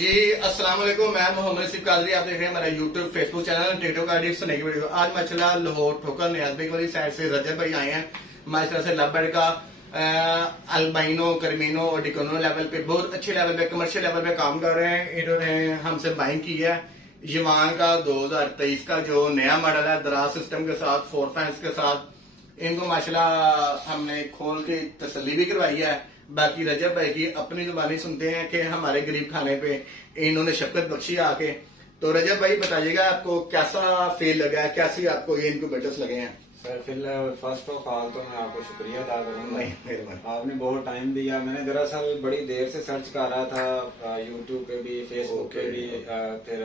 जी अस्सलाम वालेकुम। मैं मोहम्मद सिफ कादरी, आप देख रहे हैं हमारा YouTube Facebook channel TikTok ID सुनने की वीडियो। आज माशाल्लाह लाहौर ठोकर नियाज़ वाली साइड से रजब भाई आए हैं। माशाल्लाह से लव बर्ड का अल्बाइनो कर्मिनो और डिकोनो लेवल पे बहुत अच्छे लेवल पे कमर्शियल लेवल पे काम कर रहे हैं। इन्होंने हमसे बाइंग की है यवान का 2023 का जो नया मॉडल है दराज सिस्टम के साथ 4 फैंस के साथ। इनको माशाल्लाह हमने खोल के तसल्ली भी करवाई है। बाकी रजब भाई की अपनी जुबानी सुनते हैं कि हमारे गरीब खाने पे इन्होंने शफकत बख्शी आके। तो रजब भाई बताइएगा आपको कैसा फील लगा है, कैसी आपको ये इनक्यूबेटर्स लगे हैं? सर फिलहाल फर्स्ट ऑफ ऑल तो मैं आपको शुक्रिया अदा करूंगा। नहीं, आपने बहुत टाइम दिया। मैंने दरअसल बड़ी देर से सर्च कर रहा था यूट्यूब पे भी, फेसबुक पे भी, फिर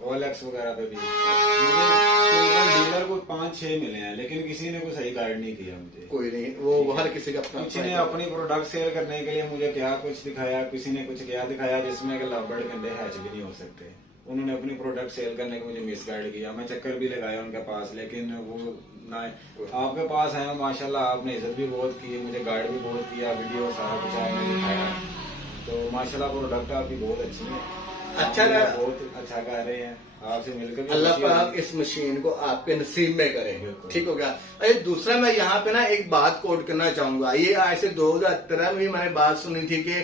OLX वगैरह पे भी। मुझे डीलर को 5-6 मिले हैं, लेकिन किसी ने कोई सही गाइड नहीं किया मुझे। कोई नहीं, वो हर किसी का अपना। किसी ने अपनी प्रोडक्ट सेल करने के लिए मुझे क्या कुछ दिखाया, किसी ने कुछ क्या दिखाया जिसमें कि लव बर्ड के अंडे हैच भी नहीं हो सकते। उन्होंने अपनी प्रोडक्ट सेल करने के मुझे मिस गाइड किया। मैं चक्कर भी लगाया उनके पास, लेकिन वो ना आपके पास है। माशाल्लाह आपने इज्जत भी बहुत की, मुझे गाइड भी बहुत किया, वीडियो सारा कुछ आपने दिखाया। तो माशाल्लाह प्रोडक्ट आपकी बहुत अच्छी है, अच्छा बहुत अच्छा कर रहे हैं। आपसे मिलकर भी अल्लाह खुशी हुई। पाक इस मशीन को आपके नसीब में करे। ठीक हो गया। अरे दूसरा मैं यहाँ पे ना एक बात कोट करना चाहूंगा। ये आज से 2013 में भी मैंने बात सुनी थी कि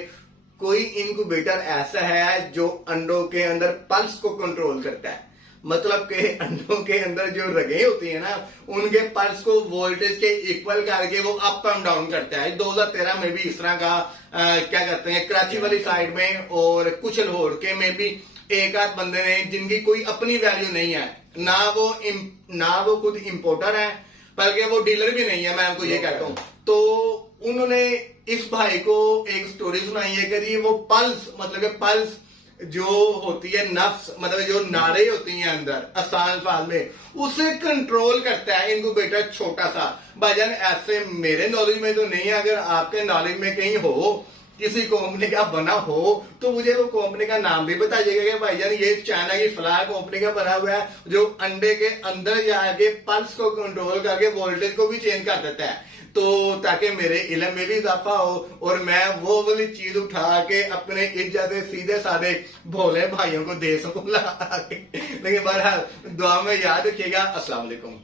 कोई इनक्यूबेटर ऐसा है जो अंडों के अंदर पल्स को कंट्रोल करता है। मतलब के अंडों के अंदर जो रगे होती है ना, उनके पल्स को वोल्टेज के इक्वल करके वो अप एंड डाउन करता है। 2013 में भी इस तरह का क्या कहते हैं कराची वाली साइड में और कुछ लाहौर के में भी एक आध बंदे ने, जिनकी कोई अपनी वैल्यू नहीं है, ना वो खुद इंपोर्टर है बल्कि वो डीलर भी नहीं है, मैं आपको ये कहता हूँ। तो उन्होंने इस भाई को एक स्टोरी सुनाई है कि वो पल्स मतलब कि पल्स जो होती है नफ्स मतलब जो नारे होती हैं अंदर आसान अल्फाज में, उसे कंट्रोल करता है इनक्यूबेटर छोटा सा। भाईजान ऐसे मेरे नॉलेज में तो नहीं है, अगर आपके नॉलेज में कहीं हो, किसी कंपनी का बना हो तो मुझे वो कंपनी का नाम भी बताइएगा कि भाईजान ये चाइना की फला कंपनी का बना हुआ है जो अंडे के अंदर जाके पल्स को कंट्रोल करके वोल्टेज को भी चेंज कर देता है। तो ताकि मेरे इल्म में भी इजाफा हो और मैं वो वाली चीज उठा के अपने इज्जत सीधे साधे भोले भाइयों को दे सकूं। लेकिन बहरहाल दुआ में याद रखिएगा। अस्सलाम वालेकुम।